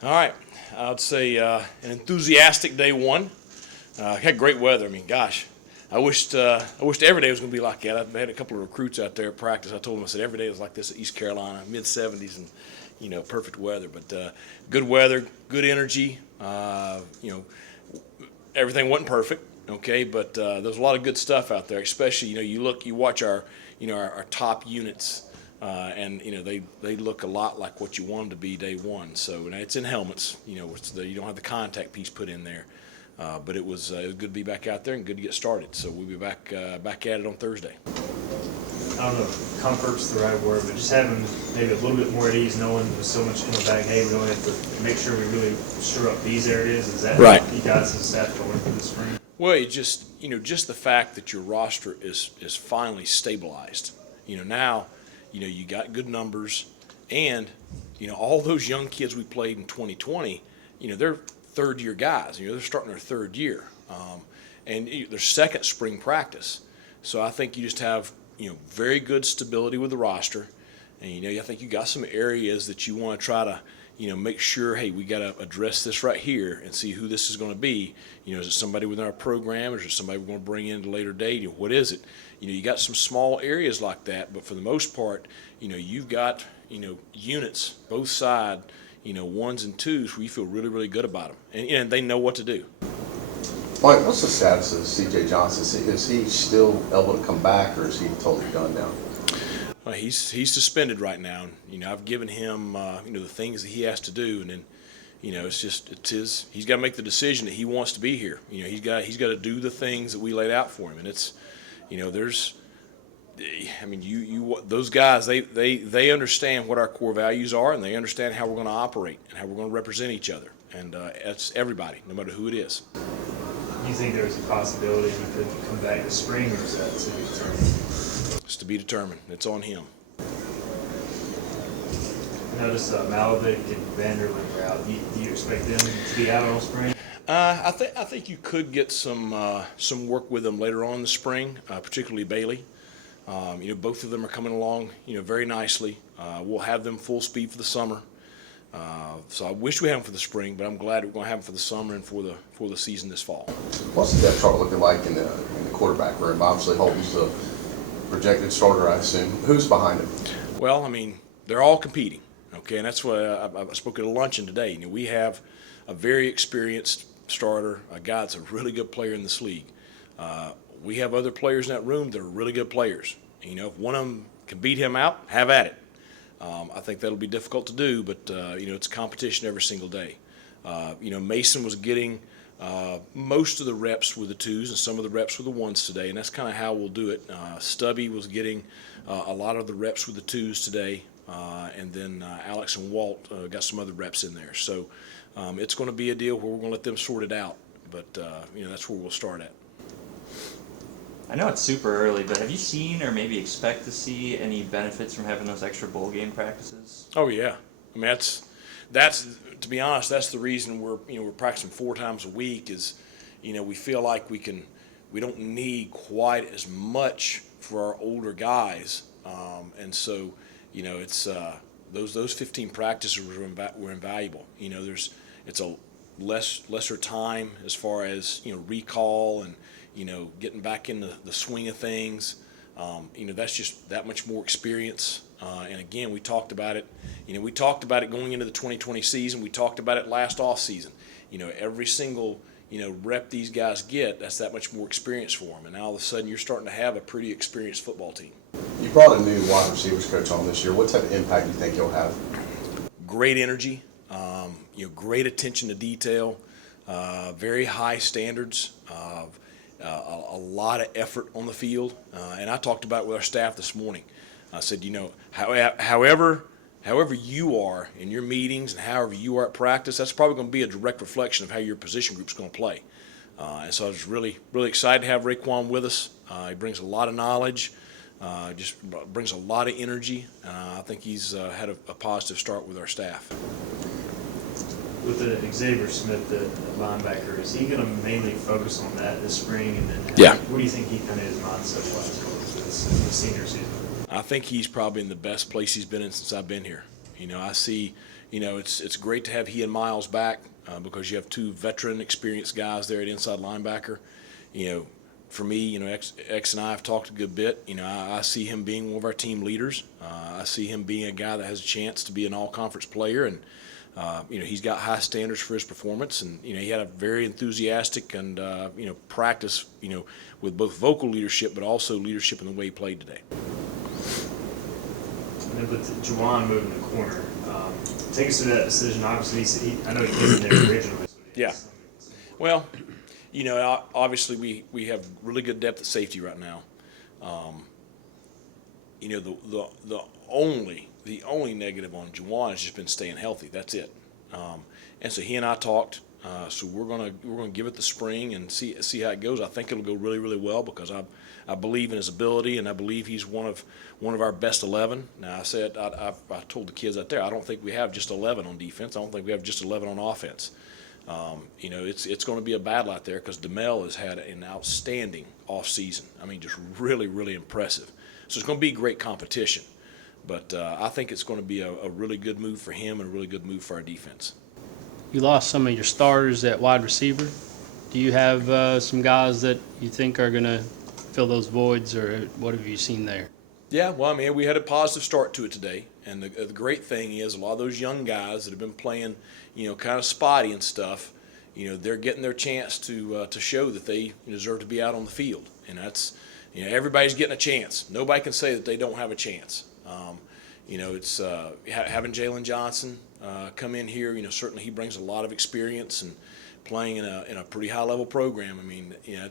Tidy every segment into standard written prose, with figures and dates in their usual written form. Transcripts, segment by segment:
All right, I'd say an enthusiastic day one. Had great weather. I mean, gosh, I wished every day was going to be like that. I've had a couple of recruits out there at practice. I told them, I said every day was like this at East Carolina, mid 70s, and perfect weather. But good weather, good energy. Everything wasn't perfect, okay, but there's a lot of good stuff out there. Especially, you watch our top units. And they look a lot like what you want them to be day one. So it's in helmets. You don't have the contact piece put in there, but it was good to be back out there and good to get started. So we'll be back at it on Thursday. I don't know if comfort's the right word, but just having maybe a little bit more at ease, knowing with so much in the bag, hey, we only have to make sure we really shore up these areas. Is that right? You guys and staff going through the spring? Well, just the fact that your roster is finally stabilized. Now. You got good numbers, and all those young kids we played in 2020. They're third-year guys. They're starting their third year, and their second spring practice. So I think you just have very good stability with the roster, and I think you got some areas that you want to try to make sure. Hey, we got to address this right here and see who this is going to be. Is it somebody within our program, or is it somebody we're going to bring in at a later date? What is it? You got some small areas like that, but for the most part, you've got, units, both side, ones and twos where you feel really, really good about them. And they know what to do. Mike, what's the status of C.J. Johnson? Is he still able to come back, or is he totally done now? Well, he's suspended right now. I've given him, the things that he has to do, and then, he's got to make the decision that he wants to be here. He's got to do the things that we laid out for him, and it's, those guys, they understand what our core values are, and they understand how we're going to operate and how we're going to represent each other, and that's everybody, no matter who it is. Do you think there's a possibility he could come back this spring, or is that to be determined? It's to be determined. It's on him. I noticed Malavik and Vanderlip are out. Do you expect them to be out all spring? I think you could get some work with them later on in the spring, particularly Bailey. Both of them are coming along, very nicely. We'll have them full speed for the summer. So I wish we had them for the spring, but I'm glad we're going to have them for the summer and for the season this fall. What's the depth chart looking like in the quarterback room? Obviously, Holton's the projected starter, I assume. Who's behind him? Well, they're all competing, okay, and that's why I spoke at a luncheon today. We have a very experienced starter, a guy that's a really good player in this league. We have other players in that room that are really good players. If one of them can beat him out, have at it. I think that'll be difficult to do, but it's competition every single day. Mason was getting most of the reps with the twos and some of the reps with the ones today, and that's kind of how we'll do it. Stubby was getting a lot of the reps with the twos today, and then Alex and Walt got some other reps in there. So it's going to be a deal where we're going to let them sort it out, but that's where we'll start at. I know it's super early, but have you seen or maybe expect to see any benefits from having those extra bowl game practices? Oh yeah, that's to be honest, that's the reason we're practicing 4 times a week. Is we feel like we don't need quite as much for our older guys, and so it's those 15 practices were invaluable. It's a lesser time as far as recall and getting back in the swing of things. That's just that much more experience. And again, we talked about it. We talked about it going into the 2020 season. We talked about it last off season. Every single rep these guys get, that's that much more experience for them. And now all of a sudden, you're starting to have a pretty experienced football team. You brought a new wide receivers coach on this year. What type of impact do you think he'll have? Great energy. Great attention to detail. Very high standards. A lot of effort on the field, and I talked about it with our staff this morning. I said, however you are in your meetings and however you are at practice, that's probably going to be a direct reflection of how your position group's going to play. And so I was really, really excited to have Raekwon with us. He brings a lot of knowledge, just brings a lot of energy. I think he's had a positive start with our staff. With the Xavier Smith, the linebacker, is he going to mainly focus on that this spring? And then what do you think he kind of is mindset-wise going into the senior season? I think he's probably in the best place he's been in since I've been here. I see, you know, it's great to have he and Miles back because you have two veteran, experienced guys there at inside linebacker. You know, for me, you know, X and I have talked a good bit. You know, I see him being one of our team leaders. I see him being a guy that has a chance to be an all-conference player, and you know, he's got high standards for his performance, and you know, he had a very enthusiastic and you know, practice, you know, with both vocal leadership but also leadership in the way he played today. And then with Juwan moving the corner, take us through that decision. Obviously, I know he wasn't there originally. So Yeah. Well, you know, obviously we have really good depth at safety right now. You know, the only negative on Juwan has just been staying healthy. That's it. And so he and I talked. So we're gonna give it the spring and see how it goes. I think it'll go really, really well because I believe in his ability, and I believe he's one of our best 11. Now I told the kids out there, I don't think we have just 11 on defense. I don't think we have just 11 on offense. You know, it's going to be a battle out there because DeMel has had an outstanding offseason. I mean, just really, really impressive. So it's going to be great competition. But I think it's going to be a really good move for him and a really good move for our defense. You lost some of your starters at wide receiver. Do you have some guys that you think are going to fill those voids, or what have you seen there? Yeah, well, I mean, we had a positive start to it today. And the great thing is a lot of those young guys that have been playing, you know, kind of spotty and stuff, you know, they're getting their chance to show that they deserve to be out on the field. And that's, you know, everybody's getting a chance. Nobody can say that they don't have a chance. You know, it's having Jalen Johnson come in here. You know, certainly he brings a lot of experience and playing in a pretty high level program. I mean, you know,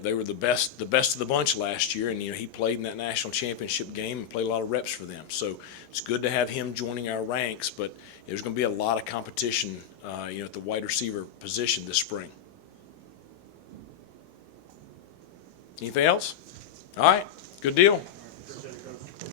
they were the best of the bunch last year, and you know, he played in that national championship game and played a lot of reps for them. So it's good to have him joining our ranks. But there's going to be a lot of competition, you know, at the wide receiver position this spring. Anything else? All right, good deal.